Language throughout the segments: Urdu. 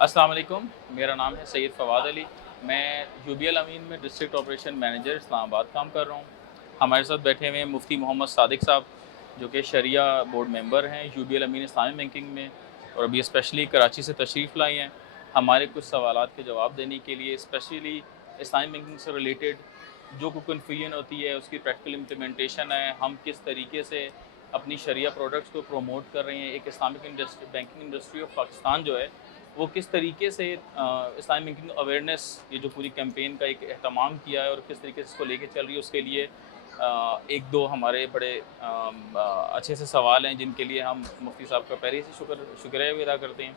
السلام علیکم، میرا نام ہے سید فواد علی۔ میں یو بی ایل امین میں ڈسٹرکٹ آپریشن مینیجر اسلام آباد کام کر رہا ہوں۔ ہمارے ساتھ بیٹھے ہوئے ہیں مفتی محمد صادق صاحب، جو کہ شریعہ بورڈ ممبر ہیں یو بی ایل امین اسلامی بینکنگ میں، اور ابھی اسپیشلی کراچی سے تشریف لائی ہیں ہمارے کچھ سوالات کے جواب دینے کے لیے، اسپیشلی اسلامی بینکنگ سے ریلیٹڈ جو کوئی کنفیوژن ہوتی ہے اس کی پریکٹیکل امپلیمنٹیشن ہے، ہم کس طریقے سے اپنی شریعہ پروڈکٹس کو پروموٹ کر رہے ہیں، ایک Islamic banking industry of Pakistan جو ہے وہ کس طریقے سے اسلامی بینکنگ اویئرنیس، یہ جو پوری کیمپین کا ایک اہتمام کیا ہے اور کس طریقے سے اس کو لے کے چل رہی ہے، اس کے لیے ایک دو ہمارے بڑے اچھے سے سوال ہیں جن کے لیے ہم مفتی صاحب کا پہلے سے شکریہ بھی ادا کرتے ہیں۔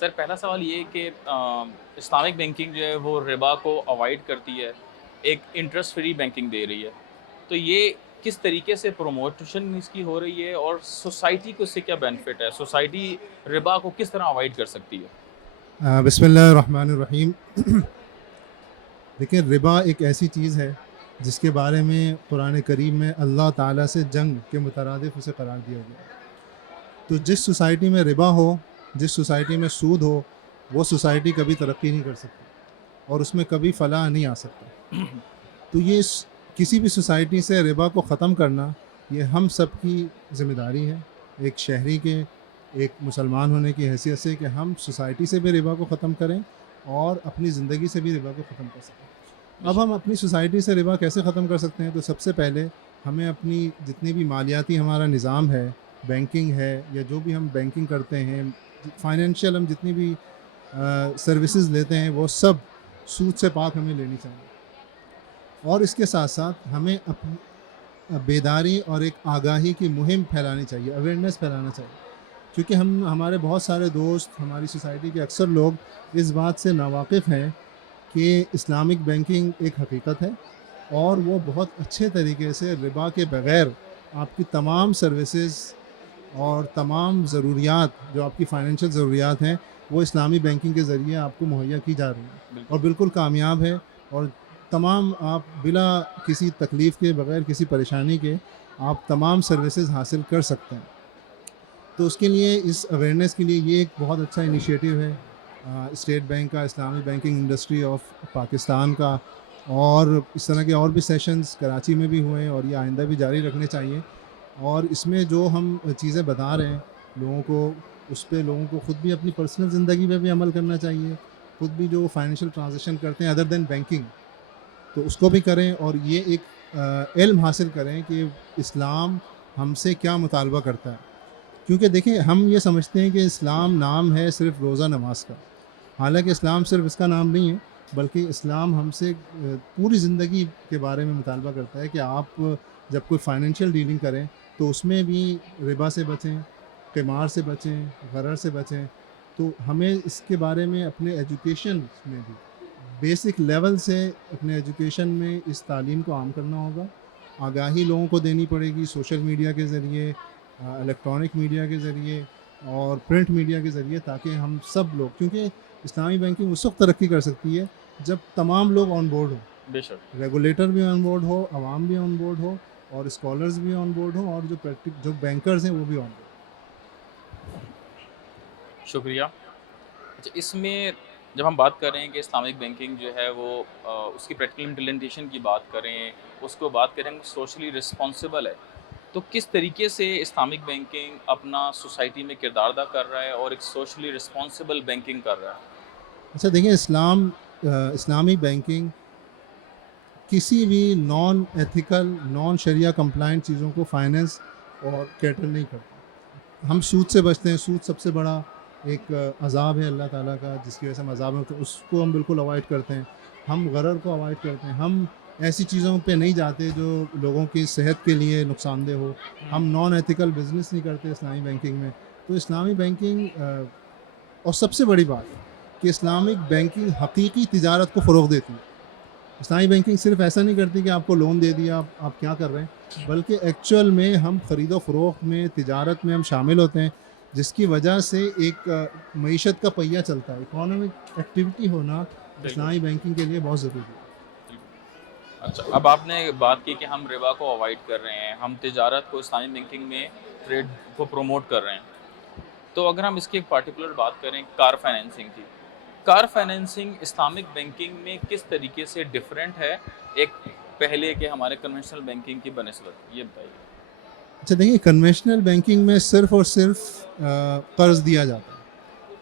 سر، پہلا سوال یہ کہ اسلامک بینکنگ جو ہے وہ ربا کو اوائڈ کرتی ہے، ایک انٹرسٹ فری بینکنگ دے رہی ہے، تو یہ کس طریقے سے پروموشن اس کی ہو رہی ہے اور سوسائٹی کو اس سے کیا بینیفٹ ہے؟ سوسائٹی ربا کو کس طرح اوائڈ کر سکتی ہے؟ بسم اللہ الرحمن الرحیم۔ دیکھیں، ربا ایک ایسی چیز ہے جس کے بارے میں قرآن کریم میں اللہ تعالیٰ سے جنگ کے مترادف اسے قرار دیا گیا۔ تو جس سوسائٹی میں ربا ہو، جس سوسائٹی میں سود ہو، وہ سوسائٹی کبھی ترقی نہیں کر سکتی اور اس میں کبھی فلاح نہیں آ سکتا۔ تو یہ کسی بھی سوسائٹی سے ربا کو ختم کرنا یہ ہم سب کی ذمہ داری ہے، ایک شہری کے، ایک مسلمان ہونے کی حیثیت سے، کہ ہم سوسائٹی سے بھی ربا کو ختم کریں اور اپنی زندگی سے بھی ربا کو ختم کر سکیں۔ اب ہم اپنی سوسائٹی سے ربا کیسے ختم کر سکتے ہیں؟ تو سب سے پہلے ہمیں اپنی جتنی بھی مالیاتی ہمارا نظام ہے، بینکنگ ہے، یا جو بھی ہم بینکنگ کرتے ہیں، فائنینشیل ہم جتنی بھی سروسز لیتے ہیں، وہ سب سود سے پاک ہمیں لینی چاہیے۔ اور اس کے ساتھ ساتھ ہمیں اپنی بیداری اور ایک آگاہی کی مہم پھیلانی چاہیے، اویئرنیس پھیلانا چاہیے، کیونکہ ہمارے بہت سارے دوست، ہماری سوسائٹی کے اکثر لوگ اس بات سے ناواقف ہیں کہ اسلامک بینکنگ ایک حقیقت ہے اور وہ بہت اچھے طریقے سے ربا کے بغیر آپ کی تمام سروسز اور تمام ضروریات، جو آپ کی فائنینشیل ضروریات ہیں، وہ اسلامی بینکنگ کے ذریعے آپ کو مہیا کی جا رہی ہیں اور بالکل کامیاب ہے، اور تمام آپ بلا کسی تکلیف کے، بغیر کسی پریشانی کے آپ تمام سروسز حاصل کر سکتے ہیں۔ تو اس کے لیے، اس اویئرنیس کے لیے، یہ ایک بہت اچھا انیشیٹو ہے اسٹیٹ بینک کا، اسلامی بینکنگ انڈسٹری آف پاکستان کا، اور اس طرح کے اور بھی سیشنز کراچی میں بھی ہوئے ہیں اور یہ آئندہ بھی جاری رکھنے چاہیے۔ اور اس میں جو ہم چیزیں بتا رہے ہیں لوگوں کو، اس پہ لوگوں کو خود بھی اپنی پرسنل زندگی میں بھی عمل کرنا چاہیے، خود بھی جو فائنینشیل ٹرانزیکشن کرتے ہیں ادر دین بینکنگ، تو اس کو بھی کریں، اور یہ ایک علم حاصل کریں کہ اسلام ہم سے کیا مطالبہ کرتا ہے۔ کیونکہ دیکھیں، ہم یہ سمجھتے ہیں کہ اسلام نام ہے صرف روزہ نماز کا، حالانکہ اسلام صرف اس کا نام نہیں ہے، بلکہ اسلام ہم سے پوری زندگی کے بارے میں مطالبہ کرتا ہے کہ آپ جب کوئی فائنینشیل ڈیلنگ کریں تو اس میں بھی ربا سے بچیں، قمار سے بچیں، غرر سے بچیں۔ تو ہمیں اس کے بارے میں اپنے ایجوکیشن میں بھی بیسک لیول سے اپنے ایجوکیشن میں اس تعلیم کو عام کرنا ہوگا، آگاہی لوگوں کو دینی پڑے گی، سوشل میڈیا کے ذریعے، الیکٹرانک میڈیا کے ذریعے اور پرنٹ میڈیا کے ذریعے، تاکہ ہم سب لوگ، کیونکہ اسلامی بینکنگ اس وقت ترقی کر سکتی ہے جب تمام لوگ آن بورڈ ہوں، بے شک، ریگولیٹر بھی آن بورڈ ہو، عوام بھی آن بورڈ ہو، اور اسکالرز بھی آن بورڈ ہو، اور جو بینکرز ہیں وہ بھی آن بورڈ۔ شکریہ۔ اچھا، اس میں جب ہم بات کر رہے ہیں کہ اسلامک بینکنگ جو ہے وہ اس کی پریکٹیکل امپلیمنٹیشن کی بات کریں، اس کو بات کریں سوشلی رسپانسیبل ہے، تو کس طریقے سے اسلامک بینکنگ اپنا سوسائٹی میں کردار ادا کر رہا ہے اور ایک سوشلی رسپانسیبل بینکنگ کر رہا ہے؟ اچھا دیکھیں، اسلامی بینکنگ کسی بھی نان ایتھیکل، نان شریعہ کمپلائنٹ چیزوں کو فائنینس اور کیٹر نہیں کرتا۔ ہم سود سے بچتے ہیں، سود سب سے بڑا ایک عذاب ہے اللہ تعالیٰ کا، جس کی وجہ سے ہم عذاب میں ہوتے ہیں، اس کو ہم بالکل اوائڈ کرتے ہیں۔ ہم غرر کو اوائڈ کرتے ہیں، ہم ایسی چیزوں پہ نہیں جاتے جو لوگوں کی صحت کے لیے نقصان دہ ہو، ہم نان ایتھیکل بزنس نہیں کرتے اسلامی بینکنگ میں۔ تو اسلامی بینکنگ، اور سب سے بڑی بات کہ اسلامک بینکنگ حقیقی تجارت کو فروغ دیتی ہے۔ اسلامی بینکنگ صرف ایسا نہیں کرتی کہ آپ کو لون دے دیا، آپ کیا کر رہے ہیں، بلکہ ایکچوئل میں ہم خرید و فروخت میں، تجارت میں ہم شامل ہوتے ہیں، جس کی وجہ سے ایک معیشت کا پہیہ چلتا ہے۔ اکانومک ایکٹیویٹی ہونا اسلامی بینکنگ کے لیے بہت ضروری ہے۔ اچھا، اب آپ نے بات کی کہ ہم ربا کو اوائڈ کر رہے ہیں، ہم تجارت کو اسلامی بینکنگ میں ٹریڈ کو پروموٹ کر رہے ہیں، تو اگر ہم اس کی ایک پارٹیکولر بات کریں کار فائنینسنگ کی، کار فائنینسنگ اسلامک بینکنگ میں کس طریقے سے ڈفرینٹ ہے ایک پہلے کے ہمارے کنونشنل بینکنگ کی بنسبت، یہ بتائیے. اچھا دیکھیے، کنونشنل بینکنگ میں صرف اور صرف قرض دیا جاتا ہے،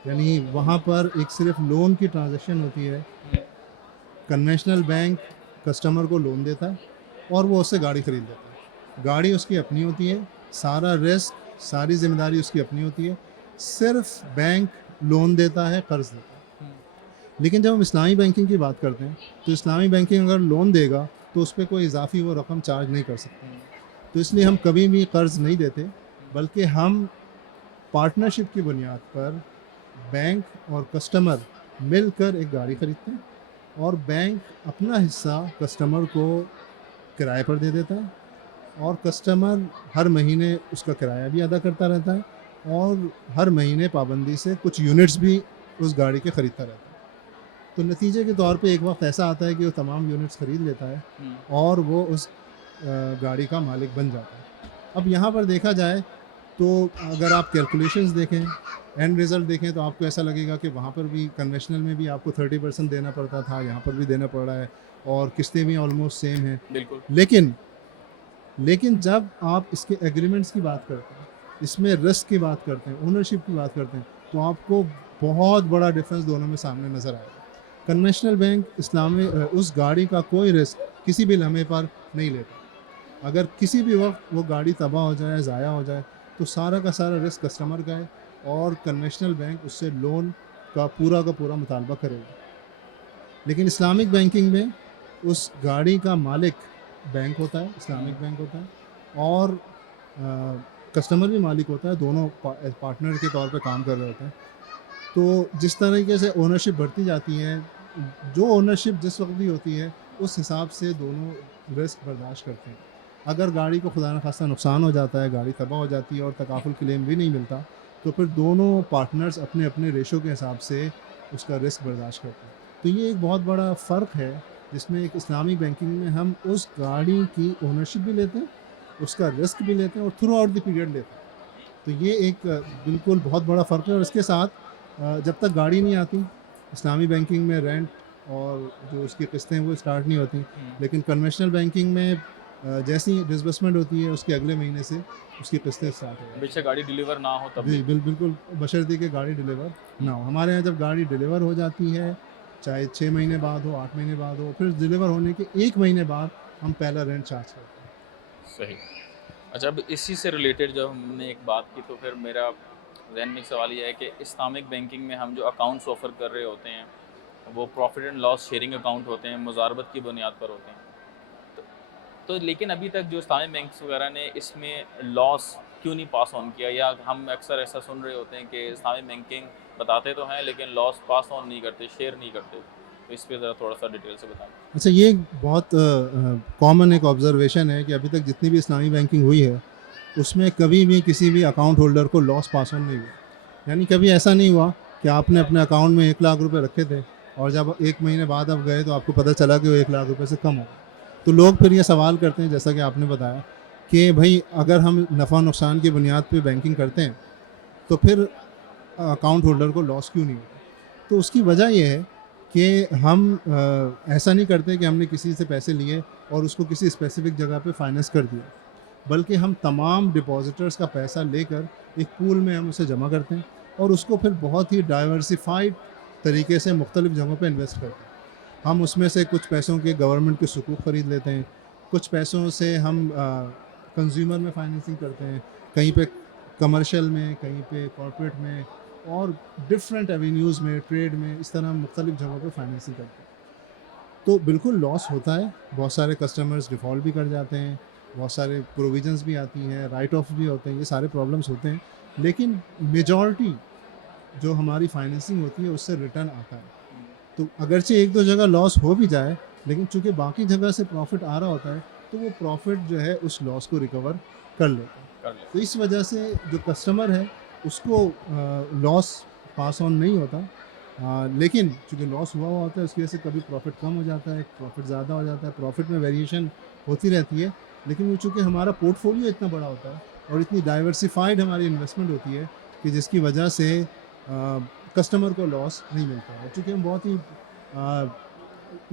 یعنی وہاں پر ایک صرف لون کی ٹرانزیکشن ہوتی ہے. کنونشنل بینک کسٹمر کو لون دیتا ہے اور وہ اس سے گاڑی خرید لیتا ہے. گاڑی اس کی اپنی ہوتی ہے، سارا رسک، ساری ذمہ داری اس کی اپنی ہوتی ہے، صرف بینک لون دیتا ہے، قرض دیتا ہے. لیکن جب ہم اسلامی بینکنگ کی بات کرتے ہیں تو اسلامی بینکنگ اگر لون دے گا تو اس پہ کوئی اضافی وہ رقم چارج نہیں کر سکتے. تو اس لیے ہم کبھی بھی قرض نہیں دیتے، بلکہ ہم پارٹنرشپ کی بنیاد پر بینک اور کسٹمر مل کر ایک گاڑی خریدتے ہیں، اور بینک اپنا حصہ کسٹمر کو کرائے پر دے دیتا ہے، اور کسٹمر ہر مہینے اس کا کرایہ بھی ادا کرتا رہتا ہے، اور ہر مہینے پابندی سے کچھ یونٹس بھی اس گاڑی کے خریدتا رہتا ہے. تو نتیجے کے طور پہ ایک وقت ایسا آتا ہے کہ وہ تمام یونٹس خرید لیتا ہے اور وہ اس گاڑی کا مالک بن جاتا ہے. اب یہاں پر دیکھا جائے تو اگر آپ کیلکولیشنز دیکھیں، اینڈ رزلٹ دیکھیں، تو آپ کو ایسا لگے گا کہ وہاں پر بھی کنونشنل میں بھی آپ کو 30% دینا پڑتا تھا، یہاں پر بھی دینا پڑ رہا ہے، اور قسطیں بھی آلموسٹ سیم ہیں. بالکل. لیکن جب آپ اس کے ایگریمنٹس کی بات کرتے ہیں، اس میں رسک کی بات کرتے ہیں، اونرشپ کی بات کرتے ہیں، تو آپ کو بہت بڑا ڈفرینس دونوں میں سامنے نظر آئے گا. کنونشنل بینک اسلامی اس گاڑی کا کوئی رسک کسی بھی لمحے پر نہیں لیتا. اگر کسی بھی وقت وہ گاڑی تباہ ہو جائے، ضائع ہو جائے، تو سارا کا سارا رسک کسٹمر کا ہے، اور کنونشنل بینک اس سے لون کا پورا مطالبہ کرے گا. لیکن اسلامک بینکنگ میں اس گاڑی کا مالک بینک ہوتا ہے، اسلامک بینک ہوتا ہے، اور کسٹمر بھی مالک ہوتا ہے، دونوں پارٹنر کے طور پہ کام کر رہے ہوتے ہیں. تو جس طریقے سے اونرشپ بڑھتی جاتی ہے، جو اونرشپ جس وقت بھی ہوتی ہے، اس حساب سے دونوں رسک برداشت کرتے ہیں. اگر گاڑی کو خدا نخواستہ نقصان ہو جاتا ہے، گاڑی تباہ ہو جاتی ہے اور تکافل کلیم بھی نہیں ملتا، تو پھر دونوں پارٹنرز اپنے اپنے ریشو کے حساب سے اس کا رسک برداشت کرتے ہیں. تو یہ ایک بہت بڑا فرق ہے جس میں ایک اسلامی بینکنگ میں ہم اس گاڑی کی اونرشپ بھی لیتے ہیں، اس کا رسک بھی لیتے ہیں، اور تھرو آؤٹ دی پیریڈ لیتے ہیں. تو یہ ایک بالکل بہت بڑا فرق ہے. اور اس کے ساتھ جب تک گاڑی نہیں آتی، اسلامی بینکنگ میں رینٹ اور جو اس کی قسطیں ہیں وہ اسٹارٹ نہیں ہوتی. لیکن کنونشنل بینکنگ میں جیسی ڈسبرسمنٹ ہوتی ہے، اس کے اگلے مہینے سے اس کی قسطیں اسٹارٹ ہو جاتی ہیں. بے شک گاڑی ڈیلیور نہ ہو تب جی بالکل، بشرطیکہ کہ گاڑی ڈیلیور نہ ہو. ہمارے یہاں جب گاڑی ڈیلیور ہو جاتی ہے، چاہے 6 مہینے بعد ہو، 8 مہینے بعد ہو، پھر ڈیلیور ہونے کے 1 مہینے بعد ہم پہلا رینٹ چارج کرتے ہیں. صحیح. اچھا، اب اسی سے ریلیٹڈ جب ہم نے ایک بات کی، تو پھر میرا ذہن میں ایک سوال یہ ہے کہ اسلامک بینکنگ میں ہم جو اکاؤنٹس آفر کر رہے ہوتے ہیں وہ profit and loss sharing account ہوتے ہیں، مضاربت کی بنیاد پر ہوتے ہیں. تو لیکن ابھی تک جو اسلامی بینکس وغیرہ نے اس میں لاس کیوں نہیں پاس آن کیا؟ یا ہم اکثر ایسا سن رہے ہوتے ہیں کہ اسلامی بینکنگ بتاتے تو ہیں لیکن لاس پاس آن نہیں کرتے، شیئر نہیں کرتے. تو اس پہ ذرا تھوڑا سا ڈیٹیل سے بتائیں. اچھا، یہ بہت کامن ایک آبزرویشن ہے کہ ابھی تک جتنی بھی اسلامی بینکنگ ہوئی ہے اس میں کبھی بھی کسی بھی اکاؤنٹ ہولڈر کو لاس پاس آن نہیں ہوا. یعنی کبھی ایسا نہیں ہوا کہ آپ نے اپنے اکاؤنٹ میں 1 لاکھ روپے رکھے تھے اور جب 1 مہینے بعد آپ گئے تو آپ کو پتہ چلا کہ وہ 1 لاکھ روپے سے کم ہو. تو لوگ پھر یہ سوال کرتے ہیں، جیسا کہ آپ نے بتایا، کہ بھائی اگر ہم نفع نقصان کی بنیاد پہ بینکنگ کرتے ہیں تو پھر اکاؤنٹ ہولڈر کو لاس کیوں نہیں ہوتا؟ تو اس کی وجہ یہ ہے کہ ہم ایسا نہیں کرتے کہ ہم نے کسی سے پیسے لیے اور اس کو کسی اسپیسیفک جگہ پہ فائنینس کر دیا، بلکہ ہم تمام ڈپازیٹرز کا پیسہ لے کر ایک پول میں ہم اسے جمع کرتے ہیں اور اس کو پھر بہت ہی ڈائیورسیفائڈ طریقے سے مختلف جگہوں پہ انویسٹ کرتے ہیں. ہم اس میں سے کچھ پیسوں کے گورنمنٹ کے سکوک خرید لیتے ہیں، کچھ پیسوں سے ہم کنزیومر میں فائنینسنگ کرتے ہیں، کہیں پہ کمرشل میں، کہیں پہ کارپوریٹ میں، اور ڈفرینٹ ایوینیوز میں، ٹریڈ میں، اس طرح ہم مختلف جگہوں پہ فائنینسنگ کرتے ہیں. تو بالکل لاس ہوتا ہے، بہت سارے کسٹمرز ڈیفالٹ بھی کر جاتے ہیں، بہت سارے پروویژنس بھی آتی ہیں، رائٹ آف بھی ہوتے ہیں، یہ سارے پرابلمس ہوتے ہیں. لیکن میجورٹی جو ہماری فائنینسنگ ہوتی ہے اس سے ریٹرن آتا ہے. تو اگرچہ 1-2 جگہ لاس ہو بھی جائے، لیکن چونکہ باقی جگہ سے پروفٹ آ رہا ہوتا ہے تو وہ پروفٹ جو ہے اس لاس کو ریکور کر لیتا ہے. تو اس وجہ سے جو کسٹمر ہے اس کو لاس پاس آن نہیں ہوتا. لیکن چونکہ لاس ہوا ہوتا ہے اس کی وجہ سے کبھی پروفٹ کم ہو جاتا ہے، پروفٹ زیادہ ہو جاتا ہے، پروفٹ میں ویریشن ہوتی رہتی ہے. لیکن وہ چونکہ ہمارا پورٹ فولیو اتنا بڑا ہوتا ہے اور اتنی ڈائیورسیفائڈ ہماری انویسٹمنٹ ہوتی ہے کہ جس کی وجہ سے کسٹمر کو لاس نہیں ملتا ہے. چونکہ ہم بہت ہی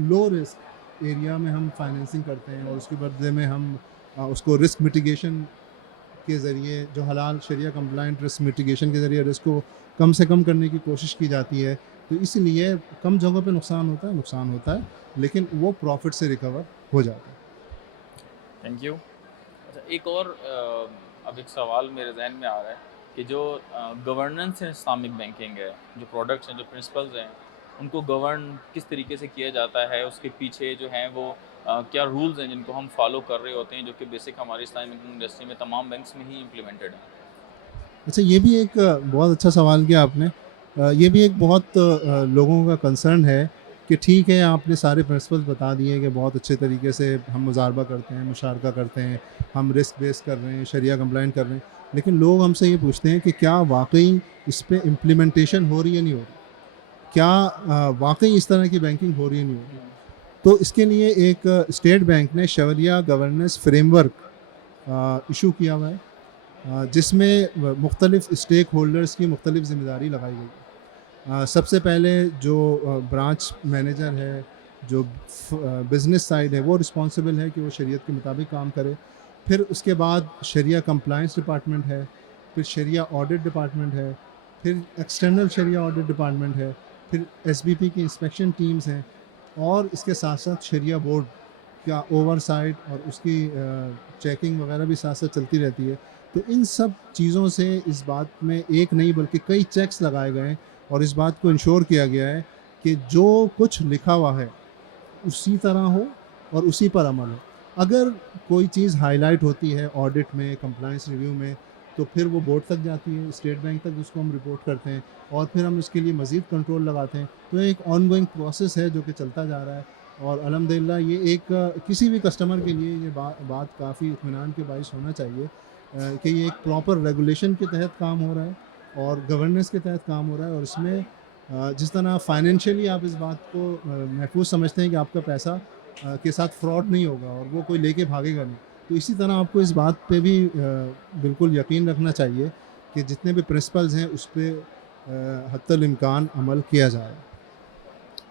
لو رسک ایریا میں ہم فائنینسنگ کرتے ہیں اور اس کے بدلے میں ہم اس کو رسک میٹیگیشن کے ذریعے جو حلال شریعہ کمپلائنٹ رسک میٹیگیشن کے ذریعے رسک کو کم سے کم کرنے کی کوشش کی جاتی ہے. تو اس لیے کم جگہوں پہ نقصان ہوتا ہے لیکن وہ پروفٹ سے ریکور ہو جاتا ہے. Thank you. اچھا ایک اور اب ایک سوال میرے ذہن میں آ رہا ہے کہ جو گورننس ہے اسلامک بینکنگ ہے, جو پروڈکٹس ہیں, جو پرنسپلز ہیں, ان کو گورن کس طریقے سے کیا جاتا ہے, اس کے پیچھے جو ہیں وہ کیا رولز ہیں جن کو ہم فالو کر رہے ہوتے ہیں, جو کہ بیسک ہماری اسلامک بینکنگ انڈسٹری میں تمام بینکس میں ہی امپلیمنٹڈ ہیں. اچھا یہ بھی ایک بہت اچھا سوال کیا آپ نے. یہ بھی ایک بہت لوگوں کا کنسرن ہے کہ ٹھیک ہے آپ نے سارے پرنسپل بتا دیے کہ بہت اچھے طریقے سے ہم مضاربہ کرتے ہیں, مشارکہ کرتے ہیں, ہم رسک بیس کر رہے ہیں, شریعہ کمپلائنٹ کر رہے ہیں, لیکن لوگ ہم سے یہ پوچھتے ہیں کہ کیا واقعی اس پہ امپلیمنٹیشن ہو رہی ہے نہیں ہو رہی, کیا واقعی اس طرح کی بینکنگ ہو رہی ہے نہیں ہو رہی. تو اس کے لیے ایک اسٹیٹ بینک نے شریعہ گورننس فریم ورک ایشو کیا ہوا ہے جس میں مختلف اسٹیک ہولڈرز کی مختلف ذمہ داری لگائی گئی ہے. سب سے پہلے جو برانچ مینیجر ہے, جو بزنس سائڈ ہے, وہ رسپانسبل ہے کہ وہ شریعت کے مطابق کام کرے. پھر اس کے بعد شریعہ کمپلائنس ڈپارٹمنٹ ہے, پھر شریعہ آڈٹ ڈپارٹمنٹ ہے, پھر ایکسٹرنل شریعہ آڈٹ ڈپارٹمنٹ ہے, پھر ایس بی پی کی انسپیکشن ٹیمز ہیں, اور اس کے ساتھ ساتھ شریعہ بورڈ کا اوور سائٹ اور اس کی چیکنگ وغیرہ بھی ساتھ ساتھ چلتی رہتی ہے. تو ان سب چیزوں سے اس بات میں ایک نہیں بلکہ کئی چیکس لگائے گئے ہیں اور اس بات کو انشور کیا گیا ہے کہ جو کچھ لکھا ہوا ہے اسی طرح ہو اور اسی پر عمل ہو. اگر کوئی چیز ہائی لائٹ ہوتی ہے آڈٹ میں, کمپلائنس ریویو میں, تو پھر وہ بورڈ تک جاتی ہے, اسٹیٹ بینک تک اس کو ہم رپورٹ کرتے ہیں اور پھر ہم اس کے لیے مزید کنٹرول لگاتے ہیں. تو ایک آن گوئنگ پروسیس ہے جو کہ چلتا جا رہا ہے, اور الحمدللہ یہ ایک کسی بھی کسٹمر کے لیے یہ بات کافی اطمینان کے باعث ہونا چاہیے کہ یہ ایک پراپر ریگولیشن کے تحت کام ہو رہا ہے اور گورننس کے تحت کام ہو رہا ہے. اور اس میں جس طرح فائنینشلی آپ اس بات کو محفوظ سمجھتے ہیں کہ آپ کا پیسہ کے ساتھ فراڈ نہیں ہوگا اور وہ کوئی لے کے بھاگے گا نہیں, تو اسی طرح آپ کو اس بات پہ بھی بالکل یقین رکھنا چاہیے کہ جتنے بھی پرنسپلز ہیں اس پہ حتی الامکان عمل کیا جائے.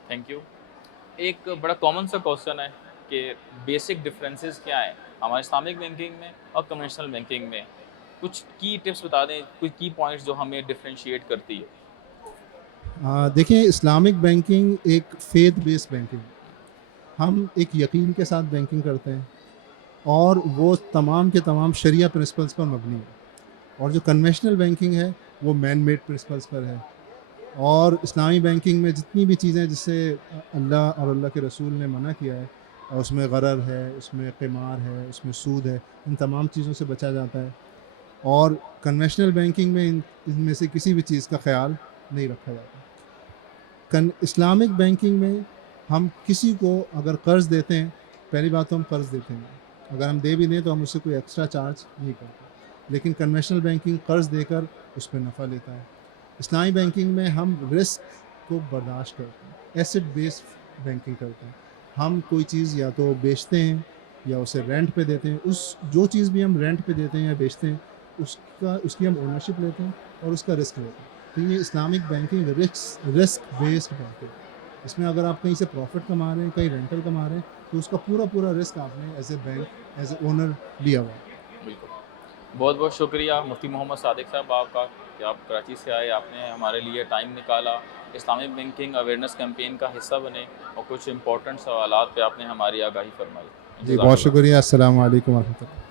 Thank you. ایک بڑا کامن سا کوسچن ہے کہ بیسک ڈفرینسز کیا ہیں ہمارے اسلامک بینکنگ میں اور کنونشنل بینکنگ میں. کچھ کی ٹپس بتا دیں, کچھ کی پوائنٹس جو ہمیں ڈفرینشیٹ کرتی ہے. دیکھیں اسلامک بینکنگ ایک فیتھ بیس بینکنگ, ہم ایک یقین کے ساتھ بینکنگ کرتے ہیں اور وہ تمام کے تمام شریعہ پرنسپلز پر مبنی ہے. اور جو کنونشنل بینکنگ ہے وہ مین میڈ پرنسپلز پر ہے. اور اسلامی بینکنگ میں جتنی بھی چیزیں جس سے اللہ اور اللہ کے رسول نے منع کیا ہے, اور اس میں غرر ہے, اس میں قمار ہے, اس میں سود ہے, ان تمام چیزوں سے بچا جاتا ہے. اور کنونشنل بینکنگ میں ان میں سے کسی بھی چیز کا خیال نہیں رکھا جاتا. اسلامک بینکنگ میں ہم کسی کو اگر قرض دیتے ہیں, پہلی بات تو ہم قرض دیتے ہیں, اگر ہم دے بھی دیں تو ہم اس سے کوئی ایکسٹرا چارج نہیں کرتے. لیکن کنونشنل بینکنگ قرض دے کر اس پہ نفع لیتا ہے. اسلامی بینکنگ میں ہم رسک کو برداشت کرتے ہیں, ایسٹ بیسڈ بینکنگ کرتے ہیں. ہم کوئی چیز یا تو بیچتے ہیں یا اسے رینٹ پہ دیتے ہیں. جو چیز بھی ہم رینٹ پہ دیتے ہیں یا بیچتے ہیں اس کی ہم اونرشپ لیتے ہیں اور اس کا رسک لیتے ہیں. تو یہ Islamic banking risk based banking. اس میں اگر آپ کہیں سے پروفٹ کما رہے ہیں, کہیں رینٹل کما رہے ہیں, تو اس کا پورا رسک آپ نے as a bank as a owner لیا ہوا ہے. بالکل. بہت بہت شکریہ مفتی محمد صادق صاحب آپ کا کہ آپ کراچی سے آئے, آپ نے ہمارے لیے ٹائم نکالا, اسلامک بینکنگ اویئرنیس کیمپین کا حصہ بنے اور کچھ امپورٹنٹ سوالات پہ آپ نے ہماری آگاہی فرمائی. جی بہت شکریہ. السلام علیکم ورحمۃ اللہ.